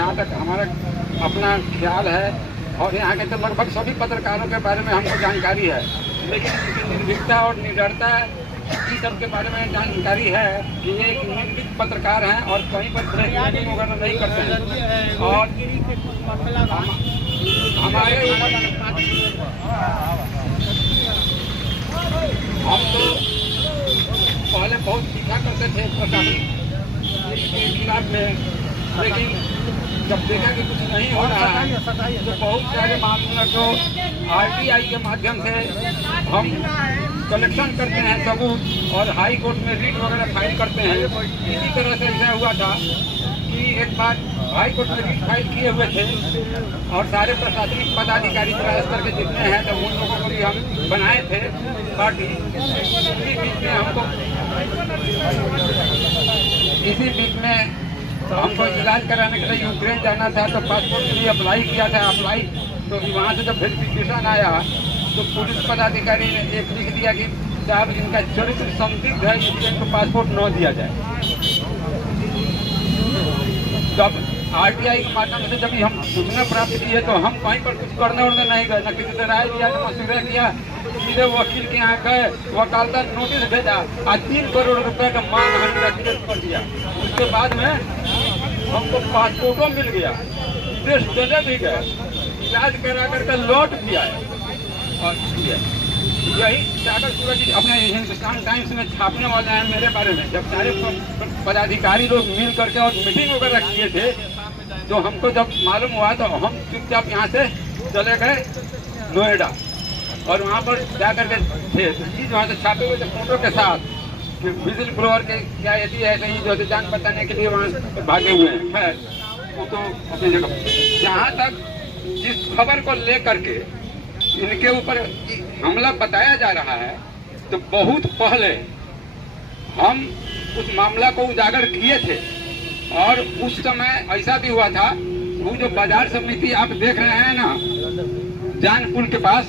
जहाँ तक हमारा अपना ख्याल है और यहाँ के तो लगभग सभी पत्रकारों के बारे में हमको जानकारी है, लेकिन इनकी निर्भीकता और निडरता इस सब के बारे में जानकारी है कि ये एक निर्भीक पत्रकार हैं और कहीं पर ब्रेकिंग वगैरह नहीं करते हैं। और हमारे हम तो पहले बहुत सीखा करते थे प्रशासन के खिलाफ में, लेकिन जब देखा कि कुछ नहीं हो रहा है तो बहुत सारे मामलों को RTI के माध्यम से हम कलेक्शन करते हैं सबूत और हाई कोर्ट में रीट वगैरह फाइल करते हैं। इसी तरह से ऐसा हुआ था कि एक बार हाई कोर्ट में रीट फाइल किए हुए थे और सारे प्रशासनिक पदाधिकारी जिला स्तर के जितने हैं तो उन लोगों को भी हम बनाए थे पार्टी। इसी बीच में हमको इलाज कराने के लिए यूक्रेन जाना था तो पासपोर्ट के लिए अप्लाई किया था। तो वहाँ से जब वेरिफिकेशन आया तो पुलिस पदाधिकारी ने एक लिख दिया कि साहब इनका चरित्र संदिग्ध है, इसलिए इनको पासपोर्ट न दिया जाए। तब RTI के माध्यम से जब हम सूचना प्राप्त की है तो हम कहीं पर कुछ करने उड़ने नहीं गए, न किसी से राय लिया न मशुरा किया, सीधे वकील के यहाँ गए, वकालता नोटिस भेजा और 3 करोड़ रुपए का मानहानि का केस कर दिया। उसके बाद में हमको पासपोर्टों मिल गया, विदेश चले भी गए, इलाज करा करके लौट भी आए। और यही सागर सूरज अपने हिंदुस्तान टाइम्स में छापने वाले हैं मेरे बारे में। जब सारे पदाधिकारी लोग मिल करके और मीटिंग वगैरह किए थे तो हमको जब मालूम हुआ तो हम चुपचाप यहाँ से चले गए नोएडा और वहाँ पर जा करके थे चीज वहाँ से छापे हुए थे फोटो के साथ कि विजिल ब्लोअर के क्या यदि है कहीं जो जान बताने के लिए वहाँ भागे हुए हैं। खैर वो तो अपनी जगह। जहाँ तक जिस खबर को ले करके इनके ऊपर हमला बताया जा रहा है तो बहुत पहले हम उस मामला को उजागर किए थे और उस समय ऐसा भी हुआ था। वो जो बाजार समिति आप देख रहे हैं ना जान पुल के पास,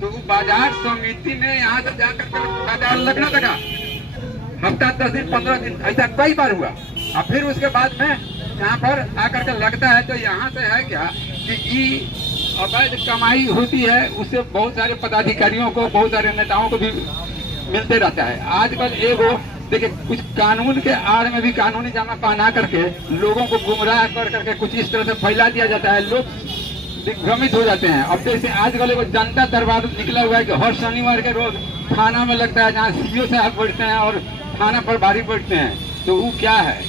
तो बाजार समिति में यहाँ से जाकर बाजार लगना लगा, हफ्ता 10 दिन 15 दिन ऐसा कई बार हुआ। और फिर उसके बाद में यहाँ पर आकर के लगता है तो यहाँ से है क्या कि अवैध कमाई होती है, उससे बहुत सारे पदाधिकारियों को बहुत सारे नेताओं को भी मिलते रहता है। आजकल एगो देखिए कुछ कानून के आड़ में भी कानूनी जामा पहना करके लोगों को गुमराह कर करके कुछ इस तरह से फैला दिया जाता है, लोग दिग्भ्रमित हो जाते हैं। अब जैसे आजकल एगो जनता दरबार निकला हुआ है कि हर शनिवार के रोज थाना में लगता है, जहाँ CO साहब बैठते हैं और थाना पर भारी बैठते हैं। तो वो क्या है,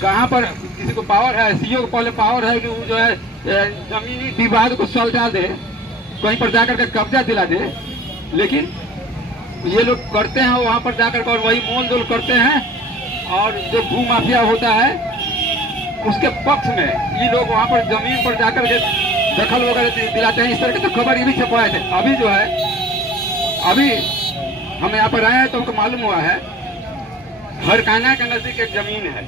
कहाँ पर किसी को पावर है? CO को पहले पावर है कि वो जो है जमीनी विवाद को सुलझा दे, कहीं पर जाकर के कब्जा दिला दे, लेकिन ये लोग करते हैं वहाँ पर जाकर के और वही मोल जोल करते हैं। और जो भू माफिया होता है उसके पक्ष में ये लोग वहाँ पर जमीन पर जाकर के दखल वगैरह दिलाते हैं। इस तरह की तो खबर ये भी छपवाए थे। अभी जो है अभी हम यहाँ पर आए हैं तो हमको मालूम हुआ है हरकाना के नजदीक एक जमीन है,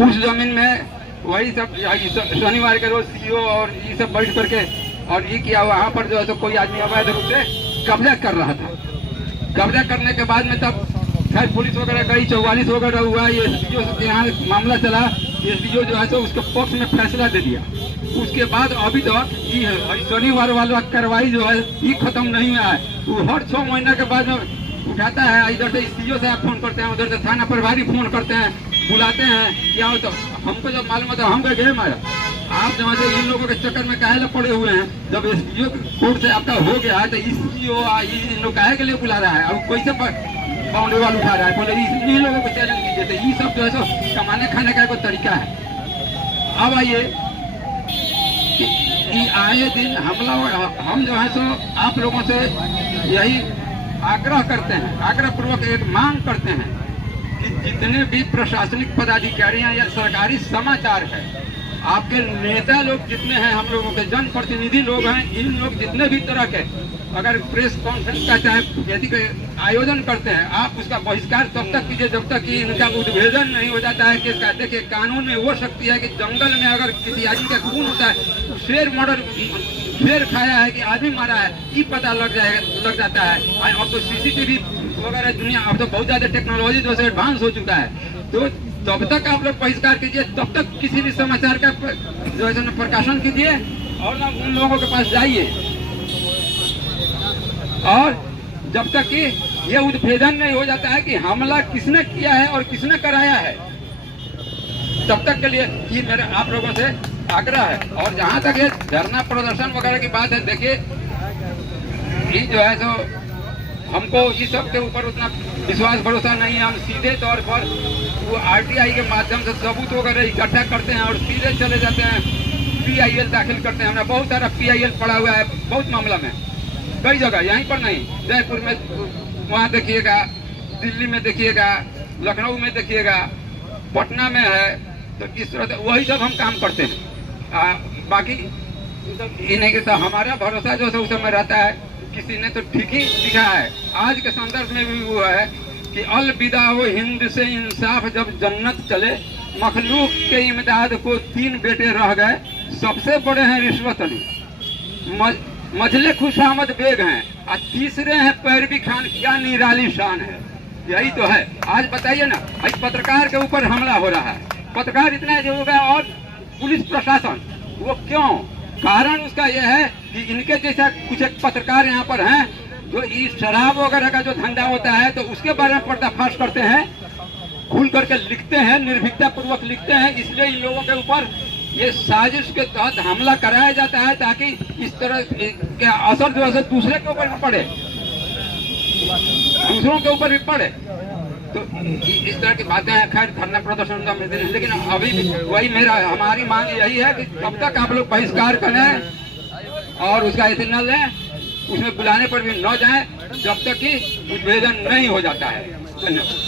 उस जमीन में वही सब शनिवार के रोज CO और ये सब बैठ करके और ये किया वहाँ पर जो है तो कोई आदमी अवैध रूप से कब्जा कर रहा था। कब्जा करने के बाद में तब खैर पुलिस वगैरह गई, 44 वगैरह हुआ, ये SDO के यहाँ मामला चला, SDO जो है तो उसके पक्ष में फैसला दे दिया। उसके बाद अभी तक ये शनिवार वाला कार्रवाई जो है ये खत्म नहीं हुआ है। वो हर 6 महीने के बाद में उठाता है, इधर से CO से फोन करते हैं, उधर से थाना प्रभारी फोन करते हैं, बुलाते हैं, क्या हो तो हमको जब मालूम होता है हम गए मारा आप जहाँ से इन लोगों के चक्कर में काहे पड़े हुए हैं। जब SDO कोर्ट से आपका हो गया है तो CO इन लोग काहे के लिए बुला रहा है और कैसे बाउंड्री वाल उठा रहा है, बोले इन लोगों को चैलेंज कीजिए। तो ये सब जो है सो कमाने खाने का कोई तरीका है। अब आइए कि आए दिन हमला हम जो है सो आप लोगों से यही आग्रह करते हैं, आग्रह पूर्वक एक मांग करते हैं कि जितने भी प्रशासनिक पदाधिकारी या सरकारी समाचार है, आपके नेता लोग जितने हैं, हम लोगों के जनप्रतिनिधि लोग हैं, इन लोग जितने भी तरह के अगर प्रेस कॉन्फ्रेंस का चाहे यदि कोई आयोजन करते हैं, आप उसका बहिष्कार तब तक कीजिए जब तक कि इनका उद्भेदन नहीं हो जाता है। कि कहते हैं कि कानून में वो शक्ति है कि जंगल में अगर किसी आदमी का खून होता है तो शेर खाया है कि आदमी मारा है ये पता लग जाता है। अब तो CCTV वगैरह दुनिया अब तो बहुत ज्यादा टेक्नोलॉजी जो है एडवांस हो चुका है। तो तब तक आप लोग बहिष्कार कीजिए, तब तक किसी भी समाचार का जो है ना प्रकाशन कीजिए और ना उन लोगों के पास जाइए। और जब तक कि ये उद्भेदन नहीं हो जाता है कि हमला किसने किया है और किसने कराया है, तब तक के लिए ये मेरा आप लोगों से आग्रह है। और जहाँ तक ये धरना प्रदर्शन वगैरह की बात है, देखिए ये जो है तो हमको इस सब के ऊपर उतना विश्वास भरोसा नहीं है। हम सीधे तौर पर वो आरटीआई के माध्यम से सबूत वगैरह इकट्ठा करते हैं और सीधे चले जाते हैं पीआईएल दाखिल करते हैं। हमने बहुत सारा पीआईएल पड़ा हुआ है बहुत मामला में, कई जगह, यहीं पर नहीं, जयपुर में वहाँ देखिएगा, दिल्ली में देखिएगा, लखनऊ में देखिएगा, पटना में है। तो इस तरह से वही सब हम काम करते हैं। बाकी ये नहीं कि तो हमारा भरोसा जो है उस समय रहता है, किसी ने तो ठीक ही लिखा है। आज के संदर्भ में भी हुआ है कि अलविदा हो हिंद से इंसाफ जब जन्नत चले, मखलूक के इमदाद को 3 बेटे रह गए, सबसे बड़े हैं रिश्वत अली, मजले खुशामद बेग हैं, और तीसरे हैं पैरवी खान। क्या निराली शान है, यही तो है। आज बताइए ना, आज पत्रकार के ऊपर हमला हो रहा है, पत्रकार इतना जो हो गया, और पुलिस प्रशासन, वो क्यों? कारण उसका यह है कि इनके जैसा कुछ एक पत्रकार यहाँ पर हैं जो इस शराब वगैरह का जो धंधा होता है तो उसके बारे में पर्दाफाश करते हैं, खुल करके लिखते हैं, निर्भीकता पूर्वक लिखते हैं। इसलिए इन लोगों के ऊपर ये साजिश के तहत हमला कराया जाता है ताकि इस तरह के असर जो है दूसरे के ऊपर भी पड़े, दूसरों के ऊपर भी पड़े। तो इस तरह की बातें हैं। खैर धरना प्रदर्शन का दिन है, लेकिन अभी भी वही हमारी मांग यही है कि कब तक आप लोग बहिष्कार करें और उसका इतना लें, उसमें बुलाने पर भी न जाएं जब तक कि उद्भेदन नहीं हो जाता है। धन्यवाद।